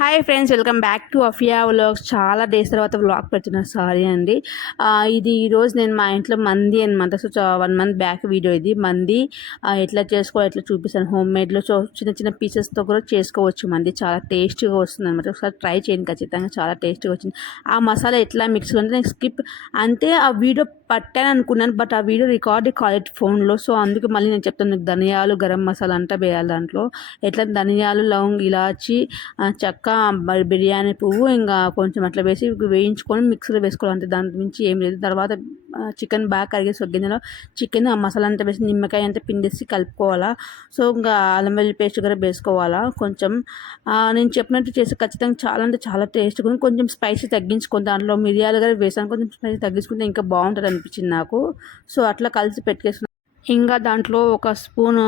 Hi friends, welcome back to Apphia vlogs. చాలా days తర్వాత vlog పెడుతున్నా, సారీ అండి. ఇది ఈరోజు నేను మా ఇంట్లో మంది అనమాట. సో 1 మంత్ బ్యాక్ వీడియో ఇది. మంది ఎట్లా ఎట్లా చూపిస్తాను. హోమ్ మేడ్లో చిన్న చిన్న పీసెస్తో కూడా చేసుకోవచ్చు. మంది చాలా టేస్టీగా వస్తుంది అనమాట. ఒకసారి ట్రై చేయండి, ఖచ్చితంగా చాలా టేస్టీగా వచ్చింది. ఆ మసాలా ఎట్లా మిక్స్ అంటే నేను స్కిప్ అంటే ఆ వీడియో పట్టాను అనుకున్నాను, బట్ ఆ వీడియో రికార్డ్ కాలేదు ఫోన్లో. సో అందుకే మళ్ళీ నేను చెప్తాను, ధనియాలు గరం మసాలా అంతా వేయాలి దాంట్లో. ఎట్లా ధనియాలు, లవంగ్, ఇలాచి, చెక్క, బిర్యానీ పువ్వు, ఇంకా కొంచెం అట్లా వేసి వేయించుకొని మిక్సీలో వేసుకోవాలి. అంటే దాని నుంచి ఏం లేదు. తర్వాత చికెన్ బాగా కడిగేసి ఒక గిన్నెలో చికెన్ ఆ మసాలా అంతా వేసి నిమ్మకాయ అంతా పిండేసి కలుపుకోవాలా. సో ఇంకా అల్లం వెల్లుల్లి పేస్ట్ కూడా వేసుకోవాలా. కొంచెం నేను చెప్పినట్టు చేసి ఖచ్చితంగా చాలా అంటే చాలా టేస్ట్గా, కొంచెం స్పైసీ తగ్గించుకొని దాంట్లో మిరియాలు కూడా వేసాను. కొంచెం స్పైసీ తగ్గించుకుంటే ఇంకా బాగుంటుంది అనిపించింది నాకు. సో అట్లా కలిసి పెట్టుకేసుకున్నాను. ఇంకా దాంట్లో ఒక స్పూన్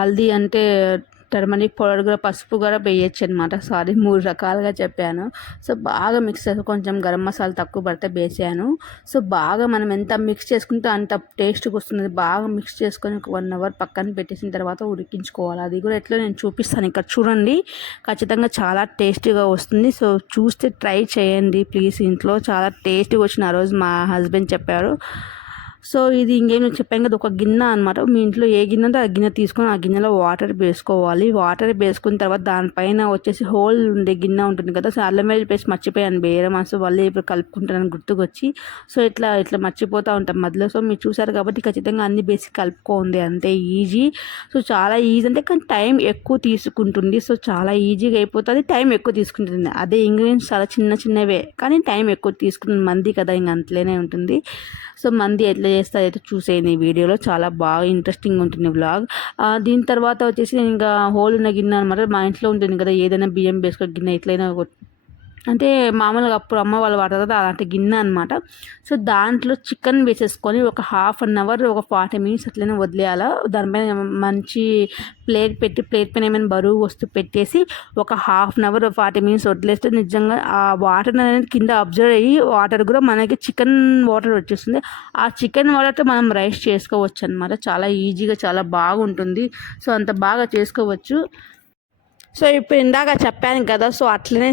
హల్దీ అంటే టర్మరిక్ పౌడర్ కూడా, పసుపు కూడా వేయచ్చు అనమాట. సారీ, 3 రకాలుగా చెప్పాను. సో బాగా మిక్స్ చేసి కొంచెం గరం మసాలా తక్కువ పడితే వేసాను. సో బాగా మనం ఎంత మిక్స్ చేసుకుంటే అంత టేస్ట్గా వస్తుంది. బాగా మిక్స్ చేసుకొని ఒక 1 అవర్ పక్కన పెట్టేసిన తర్వాత ఉడికించుకోవాలి. అది కూడా ఎట్లా నేను చూపిస్తాను ఇక్కడ చూడండి. ఖచ్చితంగా చాలా టేస్టీగా వస్తుంది. సో చూస్తే ట్రై చేయండి ప్లీజ్. ఇంట్లో చాలా టేస్టీగా వచ్చిన ఆ రోజు మా హస్బెండ్ చెప్పారు. సో ఇది ఇంకేం చెప్పాను కదా, ఒక గిన్నె అనమాట. మీ ఇంట్లో ఏ గిన్నె ఉంటే ఆ గిన్నె తీసుకొని ఆ గిన్నెలో వాటర్ వేసుకోవాలి. వాటర్ వేసుకున్న తర్వాత దానిపైన వచ్చేసి హోల్ ఉండే గిన్నె ఉంటుంది కదా. సో అల్లం వెల్లుల్లి పేస్ట్ మర్చిపోయాను వేయడం. సో మళ్ళీ ఇప్పుడు కలుపుకుంటాను గుర్తుకొచ్చి. సో ఇట్లా మర్చిపోతూ ఉంటాం మధ్యలో. సో మీరు చూసారు కాబట్టి ఖచ్చితంగా అన్ని బేసిక్ కలుపుకోండి, అంతే ఈజీ. సో చాలా ఈజీ అంటే, కానీ టైం ఎక్కువ తీసుకుంటుంది. సో చాలా ఈజీగా అయిపోతుంది, టైం ఎక్కువ తీసుకుంటుంది. అదే ఇంగ్రీడియంట్స్ చాలా చిన్నవే కానీ టైం ఎక్కువ తీసుకుంటుంది. మంది కదా, ఇంక అంతలోనే ఉంటుంది. సో మంది ఎట్లా చేస్తారు అయితే చూసేయండి ఈ వీడియోలో. చాలా బాగా ఇంట్రెస్టింగ్ ఉంటుంది వ్లాగ్. దీని తర్వాత వచ్చేసి నేను ఇంకా హోల్ ఉన్న గిన్నె అనమాట. మా ఇంట్లో ఉంటుంది కదా, ఏదైనా బియ్యం వేసుకునే గిన్నె ఎట్లయినా అంటే మామూలుగా అప్పుడు అమ్మ వాళ్ళు వాడతారు కదా, అలాంటి గిన్నె అనమాట. సో దాంట్లో చికెన్ వేసేసుకొని ఒక 1/2 అవర్, ఒక 40 మినిట్స్ అట్లనే వదిలేయాలి. దానిపైన మంచి ప్లేట్ పైన ఏమైనా బరువు వస్తువు పెట్టేసి ఒక 1/2 అవర్ 40 మినిట్స్ వదిలేస్తే నిజంగా ఆ వాటర్ అనేది కింద అబ్జర్వ్ అయ్యి వాటర్ కూడా మనకి చికెన్ వాటర్ వచ్చేస్తుంది. ఆ చికెన్ వాటర్తో మనం రైస్ చేసుకోవచ్చు అనమాట. చాలా ఈజీగా చాలా బాగుంటుంది. సో అంత బాగా చేసుకోవచ్చు. సో ఇప్పుడు ఇందాక చెప్పాను కదా, సో అట్లనే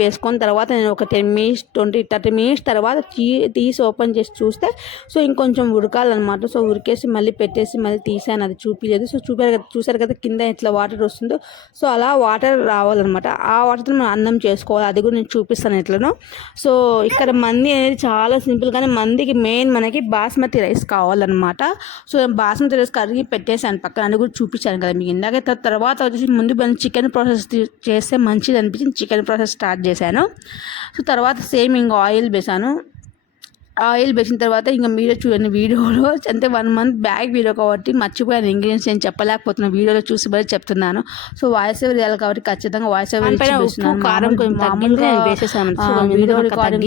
వేసుకొని తర్వాత నేను ఒక 10 మినిట్స్ 20-30 మినిట్స్ తర్వాత తీసి ఓపెన్ చేసి చూస్తే సో ఇంకొంచెం ఉడకాలన్నమాట. సో ఉడికేసి మళ్ళీ పెట్టేసి మళ్ళీ తీసాను, అది చూపించలేదు. సో చూసారు కదా కింద ఎట్లా వాటర్ వస్తుందో. సో అలా వాటర్ రావాలన్నమాట. ఆ వాటర్తో మనం అన్నం చేసుకోవాలి. అది కూడా నేను చూపిస్తాను ఎట్లనో. సో ఇక్కడ మంది అనేది చాలా సింపుల్, కానీ మందికి మెయిన్ మనకి బాస్మతి రైస్ కావాలన్నమాట. సో బాస్మతి రైస్ కడిగి పెట్టేసాను పక్కన, అది కూడా చూపించాను కదా మీకు ఇందాక. తర్వాత వచ్చేసి ముందు చికెన్ ప్రాసెస్ చేస్తే మంచిది అనిపించింది, చికెన్ ప్రాసెస్ స్టార్ట్ చేశాను. సో తర్వాత సేమ్ ఇంకా ఆయిల్ వేసిన తర్వాత ఇంకా మీరే చూడండి వీడియోలో. అంటే 1 మంత్ బ్యాక్ వీడియో కాబట్టి మర్చిపోయాను ఇంగ్రీడియంట్స్, నేను చెప్పలేకపోతున్నాను. వీడియోలో చూసి బట్టి చెప్తున్నాను. సో వాయిస్ ఓవర్ ఇవ్వాలి కాబట్టి ఖచ్చితంగా వాయిస్ ఓవర్ ఇస్తున్నాను. కారం కొంచెం మామూలుగా వేసేసాను. వీడియో రికార్డింగ్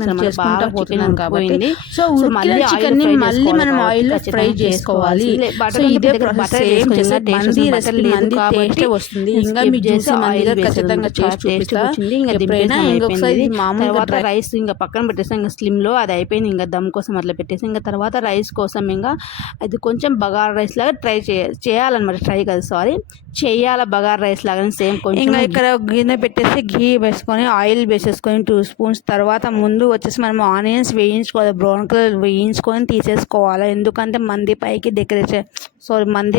చేసుకుంటూ పోతున్నాను కాబట్టి. సో మళ్ళీ చికెన్ ని మళ్ళీ మనం ఆయిల్ ఫ్రై చేసుకోవాలి. సో ఇదే ప్రాసెస్ మంది టేస్ట్ వస్తుంది. ఇంకా మీకు చూసి మందిలో ఖచ్చితంగా టేస్ట్ వచ్చింది. ఇంకా ఇంకొకసారి మామూలుగా రైస్ ఇంకా పక్కన పెట్టేసాం. ఇంకా స్లిమ్లో అది అయిపోయింది. ఇంకా దమ్ కోసం అట్లా పెట్టేసి ఇంకా తర్వాత రైస్ కోసం ఇంకా అది కొంచెం బగారా రైస్ లాగా ట్రై చేయాలన్నమాట. చేయాలి బగారా రైస్ లాగానే సేమ్. కొంచెం ఇంకా ఇక్కడ గిన్నె పెట్టేసి ఘీ వేసుకొని ఆయిల్ వేసేసుకొని 2 స్పూన్స్ తర్వాత ముందు వచ్చేసి మనం ఆనియన్స్ వేయించుకోవాలి. బ్రౌన్ కలర్ వేయించుకొని తీసేసుకోవాలి. ఎందుకంటే మంది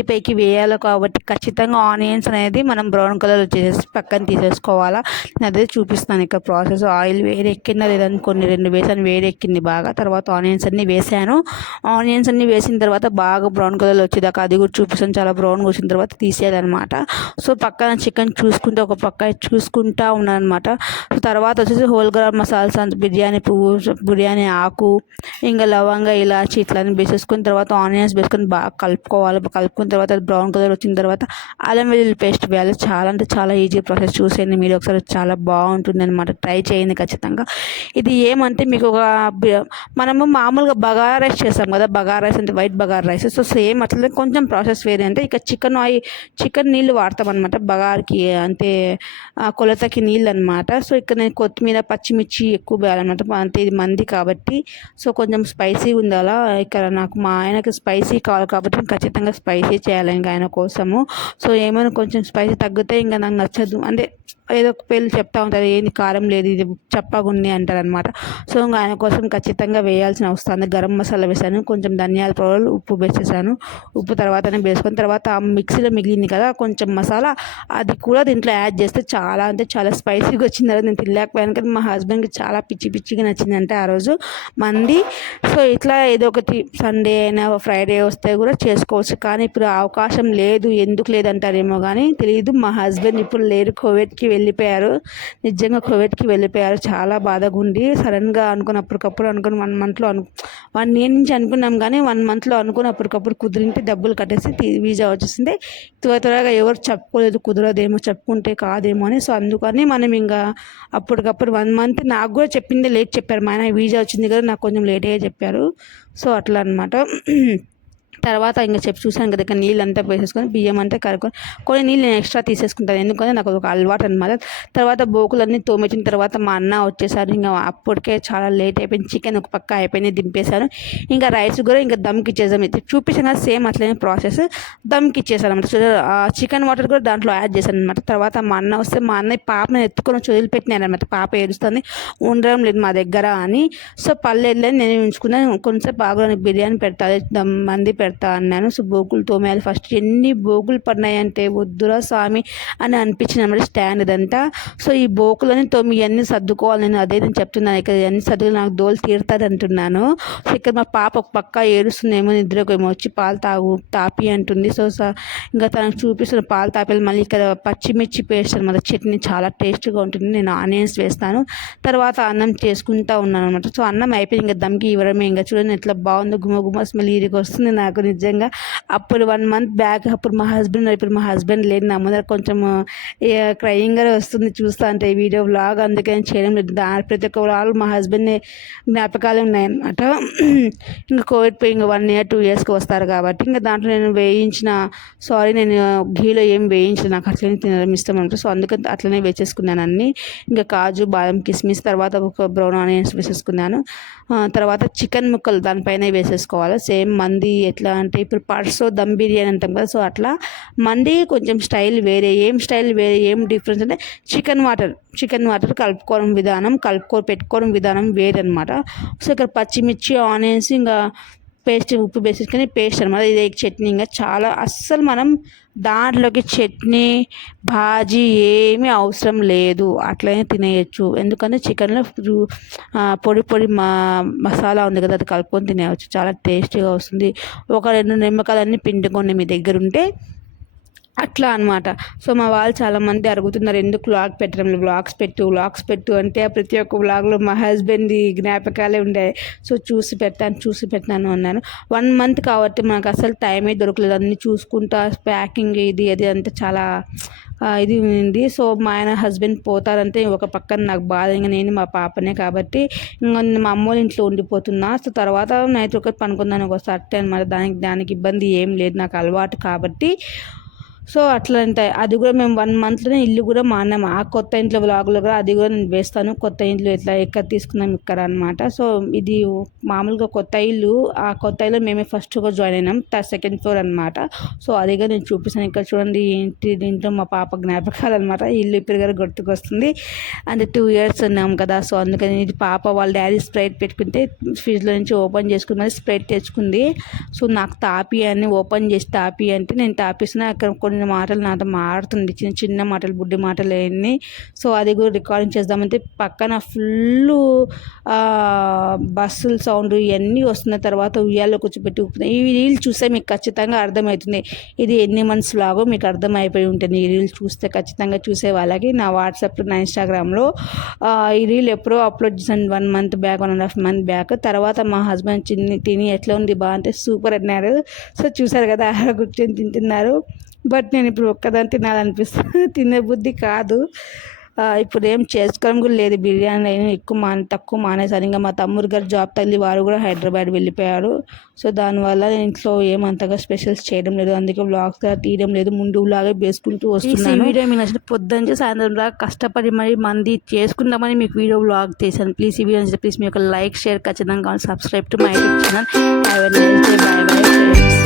పైకి వేయాలి కాబట్టి ఖచ్చితంగా ఆనియన్స్ అనేది మనం బ్రౌన్ కలర్ వచ్చేసి పక్కన తీసేసుకోవాలా. నేను అదే చూపిస్తాను ఇక్కడ ప్రాసెస్. ఆయిల్ వేడెక్కిందా లేదని 2 వేసాను, వేడెక్కింది బాగా. తర్వాత ఆనియన్స్ అన్నీ వేసాను. ఆనియన్స్ అన్నీ వేసిన తర్వాత బాగా బ్రౌన్ కలర్లో వచ్చేదాకా అది కూడా చూపిస్తాను. చాలా బ్రౌన్గా వచ్చిన తర్వాత తీసేయాలన్నమాట. సో పక్కన చికెన్ ఒక పక్క చూసుకుంటా ఉన్నాను అనమాట. సో తర్వాత వచ్చేసి హోల్ గరం మసాలాస్ అంత బిర్యానీ పువ్వు, బిర్యానీ ఆకు, ఇంకా లవంగా, ఇలాచి ఇట్లా వేసేసుకున్న తర్వాత ఆనియన్స్ వేసుకొని బాగా కలుపుకోవాలి. కలుపుకున్న తర్వాత బ్రౌన్ కలర్ వచ్చిన తర్వాత అల్లం వెల్లుల్లి పేస్ట్ వేయాలి. చాలా అంటే చాలా ఈజీ ప్రాసెస్. చూసేయండి మీరు ఒకసారి, చాలా బాగుంటుంది అనమాట. ట్రై చేయండి ఖచ్చితంగా. ఇది ఏమంటే మీకు మనము మామూలుగా బగారా రైస్ చేస్తాం కదా, బగారా రైస్ అంటే white bagara rice. So same అట్లనే కొంచెం ప్రాసెస్ వేరే. అంటే ఇక చికెన్ నీళ్ళు వాడతాం అనమాట బగారికి, అంటే కొలతకి నీళ్ళు అనమాట. సో ఇక్కడ నేను కొత్తిమీర పచ్చిమిర్చి ఎక్కువ వేయాలన్నమాట, అంటే ఇది మంది కాబట్టి. సో కొంచెం స్పైసీ ఉండాలా ఇక్కడ, నాకు మా ఆయనకి స్పైసీ కావాలి కాబట్టి ఖచ్చితంగా స్పైసీ చేయాలి ఇంకా ఆయన కోసము. సో ఏమైనా కొంచెం స్పైసీ తగ్గితే ఇంకా నాకు నచ్చదు, అంటే ఏదో ఒక పేర్లు చెప్తా ఉంటారు, ఏంది కారం లేదు ఇది చెప్పగుంది అంటారు అనమాట. సో ఇంకా ఆయన కోసం ఖచ్చితంగా వేయాల్సిన వస్తుంది. గరం మసాలా వేసాను, కొంచెం ధనియాల పౌడర్, ఉప్పు వేసేసాను. ఉప్పు తర్వాతనే వేసుకున్న తర్వాత ఆ మిక్సీలో మిగిలింది కదా కొంచెం మసాలా, అది కూడా దీంట్లో యాడ్ చేస్తే చాలా అంటే చాలా స్పైసీగా వచ్చింది. తర్వాత నేను తినలేకపోయాను, కానీ మా హస్బెండ్కి చాలా పిచ్చి పిచ్చిగా నచ్చిందంటే ఆ రోజు మంది. సో ఇట్లా ఏదో ఒకటి సండే అయినా ఫ్రైడే వస్తే కూడా చేసుకోవచ్చు, కానీ ఇప్పుడు అవకాశం లేదు. ఎందుకు లేదంటారేమో కానీ తెలియదు. మా హస్బెండ్ ఇప్పుడు లేరు, కువైట్కి వెళ్ళిపోయారు. నిజంగా కువైట్కి వెళ్ళిపోయారు. చాలా బాధగా ఉండి సడన్గా అప్పటికప్పుడు అనుకుని 1 మంత్లో 1 ఇయర్ నుంచి అనుకున్నాం, కానీ 1 మంత్లో అప్పటికప్పుడు కుదిరింటే డబ్బులు కట్టేసి వీజా వచ్చేసింది. త్వరగా ఎవరు చెప్పుకోలేదు, కుదరదేమో, చెప్పుకుంటే కాదేమో అని. సో అందుకని మనం ఇంకా అప్పటికప్పుడు 1 మంత్, నాకు కూడా చెప్పిందే లేట్ చెప్పారు. మా ఆయన వీజా వచ్చింది కదా, నాకు కొంచెం లేట్గా చెప్పారు. సో అట్లా అనమాట. తర్వాత ఇంకా చూసాను కదా, ఇక్కడ నీళ్ళు అంతా వేసేసుకొని బియ్యం అంతా కలుపుకొని కొన్ని నీళ్ళు నేను ఎక్స్ట్రా తీసేసుకుంటాను, ఎందుకంటే నాకు ఒక అలవాటు అనమాట. తర్వాత బోకులన్నీ తోమెచ్చిన తర్వాత మా అన్న వచ్చేసారు. ఇంకా అప్పటికే చాలా లేట్ అయిపోయింది. చికెన్ ఒక పక్క అయిపోయింది, దింపేశాను. ఇంకా రైస్ కూడా ఇంకా దమ్కి ఇచ్చేసాం. చూపించాను కదా సేమ్ అట్లనే ప్రాసెస్, దమ్కి ఇచ్చేసాను అనమాట. చికెన్ వాటర్ కూడా దాంట్లో యాడ్ చేశాను అనమాట. తర్వాత మా అన్న వస్తే మా అన్నయ్య పాపని ఎత్తుకొని వదిలిపెట్టినాను అనమాట. పాప ఏడుస్తుంది, ఉండడం లేదు మా దగ్గర అని. సో పల్లెళ్ళని నేను ఉంచుకున్నాను. కొంచెం బాగా బిర్యానీ పెడతాను, దమ్ మంది పెడతా అన్నాను. సో బోకులు తోమేయాలి ఫస్ట్. ఎన్ని బోకులు పడినాయంటే వద్దురా స్వామి అని అనిపించింది అన్నమాట స్టాండ్ ఇదంతా. సో ఈ బోకులని తోమి ఇవన్నీ సర్దుకోవాలి, నేను అదే నేను చెప్తున్నాను. ఇక్కడ ఇవన్నీ సర్దుకు నాకు దోలు తీరుతుంది అంటున్నాను. సో ఇక్కడ మా పాప ఒక పక్క ఏడుస్తుందేమో, నిద్రకేమో వచ్చి పాలు తాపి అంటుంది. సో ఇంకా తనకు చూపిస్తున్న పాలు తాపేయాలి. మళ్ళీ ఇక్కడ పచ్చిమిర్చి పేస్ట్ అనమాట, చట్నీ చాలా టేస్ట్గా ఉంటుంది. నేను ఆనియన్స్ వేస్తాను. తర్వాత అన్నం చేసుకుంటా ఉన్నాను అనమాట. సో అన్నం అయిపోయింది, ఇంకా దమ్కి ఇవ్వడమే. ఇంకా చూడండి ఎట్లా బాగుందో, గుమ స్మెల్ ఇరికి వస్తుంది నాకు నిజంగా. అప్పుడు 1 మంత్ బ్యాక్ అప్పుడు మా హస్బెండ్, ఇప్పుడు మా హస్బెండ్ లేదు నా ముందర, కొంచెం క్రయింగ్గా వస్తుంది చూస్తా అంటే ఈ వీడియో వ్లాగ్, అందుకని చేయడం లేదు. ప్రతి ఒక్క వాళ్ళు మా హస్బెండ్ జ్ఞాపకాలు ఉన్నాయన్నమాట. ఇంకా కోవిడ్ పోయి ఇంకా 1 year 2 yearsకి వస్తారు కాబట్టి ఇంకా దాంట్లో నేను నేను ఘీలో ఏం వేయించిన, నాకు అట్లనే తినడం ఇష్టం అనమాట. సో అందుకని అట్లనే వేసేసుకున్నాను అన్నీ. ఇంకా కాజు, బాదం, కిస్మిస్, తర్వాత ఒక బ్రౌన్ ఆనియన్స్ వేసేసుకున్నాను. తర్వాత చికెన్ ముక్కలు దానిపైన వేసేసుకోవాలి. సేమ్ మంది ఎట్లా అంటే ఇప్పుడు పర్సో దమ్ బిర్యానీ అంటాం కదా, సో అట్లా మంది కొంచెం స్టైల్ వేరే. ఏం డిఫరెన్స్ అంటే చికెన్ వాటర్ పెట్టుకోవడం విధానం వేరే అనమాట. సో ఇక్కడ పచ్చిమిర్చి, ఆనియన్స్, ఇంకా పేస్ట్, ఉప్పు వేసేసుకొని పేస్ట్ అనమాట. ఇది చట్నీ. ఇంకా చాలా అస్సలు మనం దాంట్లోకి చట్నీ, భాజీ ఏమీ అవసరం లేదు, అట్లనే తినేయచ్చు. ఎందుకంటే చికెన్లో పొడి మసాలా ఉంది కదా, అది కలుపుకొని తినేయచ్చు, చాలా టేస్టీగా వస్తుంది. ఒక 2 నిమ్మకాయలన్నీ పిండుకోండి మీ దగ్గర ఉంటే, అట్లా అనమాట. సో మా వాళ్ళు చాలామంది అడుగుతున్నారు, ఎందుకు వ్లాగ్స్ పెట్టు అంటే ప్రతి ఒక్క వ్లాగ్లో మా హస్బెండ్ జ్ఞాపకాలే ఉండాయి. సో చూసి పెట్టాను అన్నాను. 1 month కాబట్టి మనకు అసలు టైమే దొరకలేదు, అన్నీ చూసుకుంటా ప్యాకింగ్ ఇది అంతా చాలా ఇది ఉంది. సో మా ఆయన హస్బెండ్ పోతారంటే ఒక పక్కన నాకు బాధ, ఇంకా నేను మా పాపనే కాబట్టి ఇంకా మా అమ్మోళ్ళ ఇంట్లో ఉండిపోతున్నా. సో తర్వాత నైట్ ఒకటి పనుకుందాను, ఒక సర్టే అనమాట. దానికి ఇబ్బంది ఏం లేదు, నాకు అలవాటు కాబట్టి. సో అట్లా అంటే అది కూడా మేము 1 monthలోనే ఇల్లు కూడా మాన్నాము. ఆ కొత్త ఇంట్లో వ్లాగులో కూడా అది కూడా నేను వేస్తాను. కొత్త ఇంట్లో ఎక్కడ తీసుకున్నాం ఇక్కడ అనమాట. సో ఇది మామూలుగా కొత్త ఇల్లు. ఆ కొత్త ఇల్లు మేమే ఫస్ట్గా జాయిన్ అయినాం, 2nd floor అనమాట. సో అదిగా నేను చూపిస్తాను. ఇక్కడ చూడండి, దీంట్లో మా పాప జ్ఞాపకాలు అనమాట. ఇల్లు ఇప్పుడు గారు గుర్తుకొస్తుంది. అంటే 2 years ఉన్నాం కదా, సో అందుకని ఇది పాప వాళ్ళ డాడీ స్ప్రైట్ పెట్టుకుంటే ఫ్రిడ్జ్లో నుంచి ఓపెన్ చేసుకుని మరి స్ప్రైట్ తెచ్చుకుంది. సో నాకు ఓపెన్ చేసి తాపి అంటే నేను తాపిస్తున్నా. అక్కడ కొన్ని మాటలు నాతో మాడుతుంది, చిన్న మాటలు, బుడ్డి మాటలు అన్నీ. సో అది కూడా రికార్డింగ్ చేద్దామంటే పక్కన ఫుల్ బస్సుల సౌండ్ ఇవన్నీ వస్తున్న తర్వాత ఉయ్యాల్లో కూర్చోబెట్టి ఊపుతున్నాయి. ఈ రీల్ చూస్తే మీకు ఖచ్చితంగా అర్థమవుతుంది ఇది ఎన్ని మంత్స్ లాగో మీకు అర్థమైపోయి ఉంటుంది. ఈ రీల్ చూస్తే ఖచ్చితంగా చూసే వాళ్ళకి నా వాట్సాప్లో, నా ఇన్స్టాగ్రామ్లో ఈ రీల్ ఎప్పుడో అప్లోడ్ చేశాను 1 month బ్యాక్, 1.5 month బ్యాక్. తర్వాత మా హస్బెండ్ తిని ఎట్లా ఉంది బా అంటే సూపర్ అన్నారు. సో చూసారు కదా, కూర్చొని తింటున్నారు. బట్ నేను ఇప్పుడు ఒక్కదాన్ని తినాలనిపిస్తుంది, తినే బుద్ధి కాదు. ఇప్పుడు ఏం చేసుకోవడం కూడా లేదు బిర్యానీ అయినా తక్కువ మానేసాను. ఇంకా మా తమ్ముడు గారు జాబ్ తల్లి వారు కూడా హైదరాబాద్ వెళ్ళిపోయారు. సో దానివల్ల నేను ఇంట్లో ఏమంతగా స్పెషల్స్ చేయడం లేదు, అందుకే వ్లాగ్స్ తీయడం లేదు, ముందు లాగే వేసుకుంటూ వస్తున్నాను. ఈ వీడియో మీకు నచ్చితే పొద్దున్న సాయంత్రం దాకా కష్టపడి మరి మంది చేసుకుందామని మీకు వీడియో వ్లాగ్ చేశాను. ప్లీజ్ ఈ వీడియో నచ్చితే ప్లీజ్ మీ యొక్క లైక్ షేర్ ఖచ్చితంగా subscribe to my YouTube channel. Have a nice day. By bye friends.